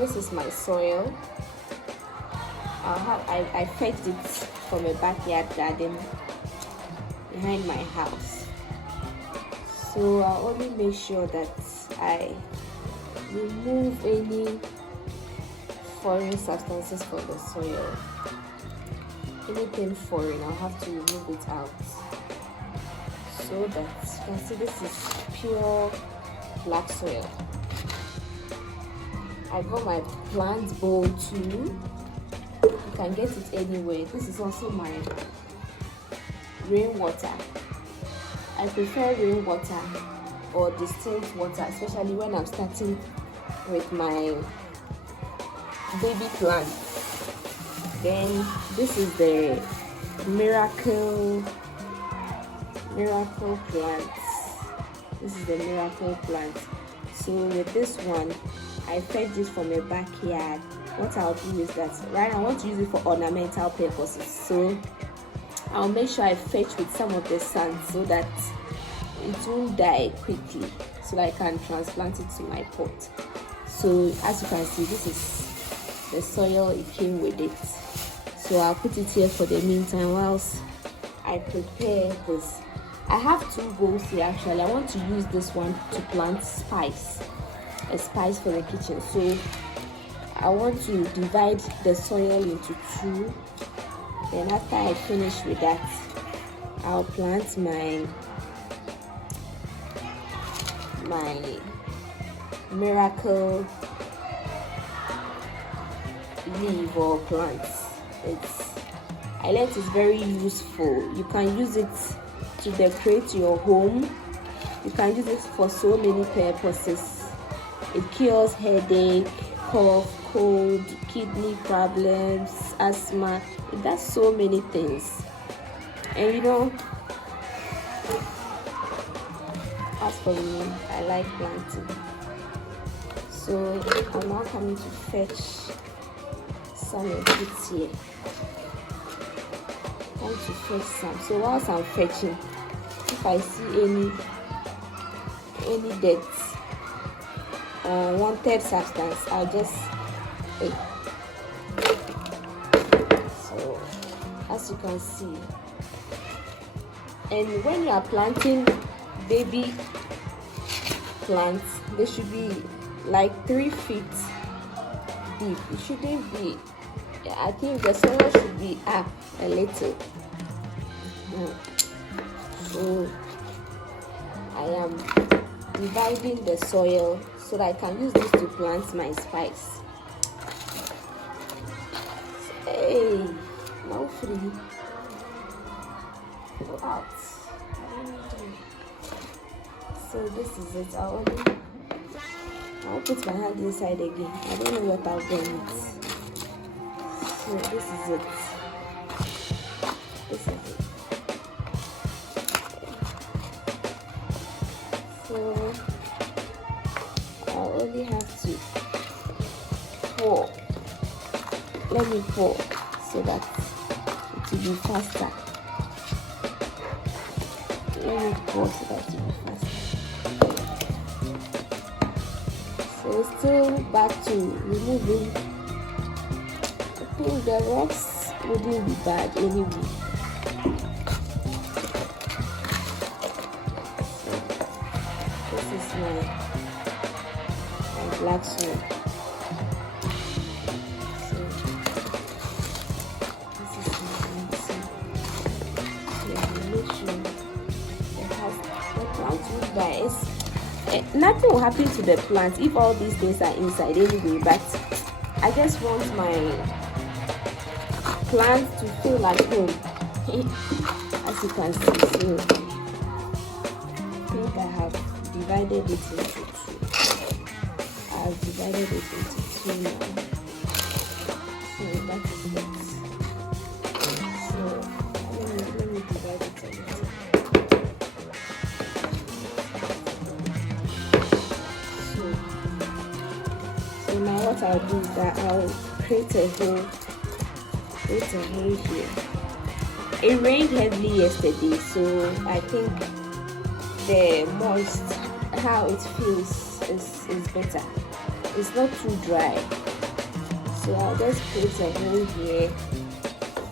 this is my soil. I fetched it from a backyard garden behind my house. So I'll only make sure that I remove any foreign substances from the soil. Anything foreign, I'll have to remove it out. So that you can see this is pure black soil. I got my plant bowl too. You can get it anywhere. This is also my rainwater. I prefer rainwater or distilled water, especially when I'm starting with my baby plant. Then this is the miracle plant. This is the miracle plant. So with this one, I fetched this from a backyard. What I'll do is that right now I want to use it for ornamental purposes. So I'll make sure I fetch with some of the sun so that it won't die quickly, so that I can transplant it to my pot. So as you can see, this is the soil it came with it. So I'll put it here for the meantime whilst I prepare this. I have two bowls here actually. I want to use this one to plant spice, a spice for the kitchen. So I want to divide the soil into two. Then after I finish with that, I'll plant my miracle leaf or plants. I learned it's very useful. You can use it to decorate your home. You can use it for so many purposes. It cures headache, cough, cold, kidney problems, asthma. It does so many things. And you know, as for me, I like planting. So I'm now coming to fetch some of it here. Time to fetch some. So whilst I'm fetching, if I see any dirt or unwanted substance, I'll just so as you can see. And when you are planting baby plants, they should be like 3 feet deep. It shouldn't be, I think the soil should be up a little. So I am dividing the soil so that I can use this to plant my spice. Hey, now free. Go out. So this is it. I'll put my hand inside again. I don't know what I've done it. So this is it. This is it. So I only have to pour. Let me pour so that it will be faster. Let me pour so that it will be faster. So still back to removing. I think the rocks wouldn't be bad anyway. So this is my black soil. So this is my black soil. So make sure the plant will die. Nothing will happen to the plant if all these things are inside anyway, but I just want my plant to feel like home. As you can see, so I think I have divided it into two. I've divided it into two now. So that is it. So let me divide it a little. So now what I'll do is that I'll create a hole here. It rained heavily yesterday, so I think the moist, how it feels is better. It's not too dry. So I'll just put a hole here,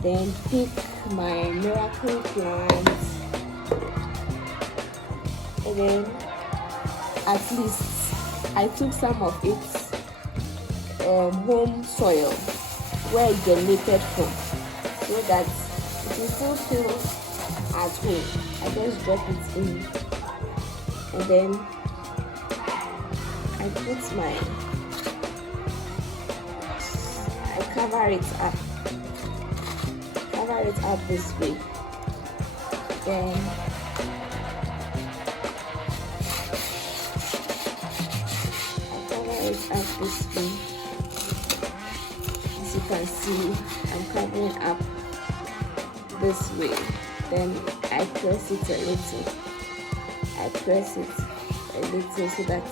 then pick my miracle plant, and then at least I took some of its home soil where it germinated from, so that it will still feel at home. I just drop it in, and then I cover it up this way. Then I cover it up this way. As you can see, I'm covering up this way. Then I press it a little. I press it a little so that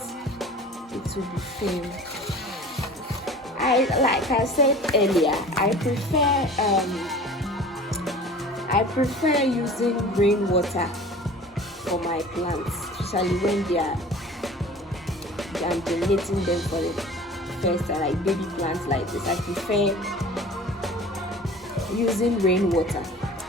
it will be firm. Like I said earlier, I prefer using rainwater for my plants, especially when I'm donating them for the first time, like baby plants like this. I prefer using rainwater.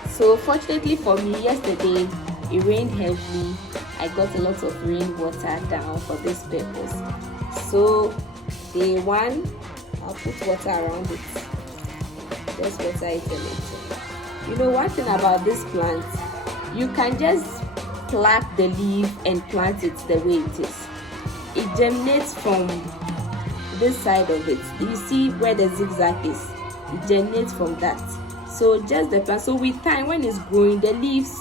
So fortunately for me, yesterday it rained heavily. I got a lot of rainwater down for this purpose. So day one, I'll put water around it. Just water it a little. You know, one thing about this plant, you can just pluck the leaf and plant it the way it is. It germinates from this side of it. You see where the zigzag is? It germinates from that. So just the plant. So with time, when it's growing, the leaves,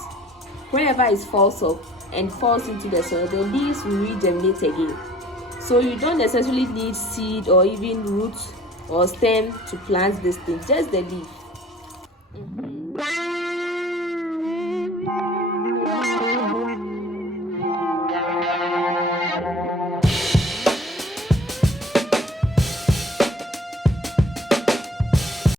whenever it falls up and falls into the soil, the leaves will regenerate again. So you don't necessarily need seed or even roots or stem to plant this thing, just the leaf.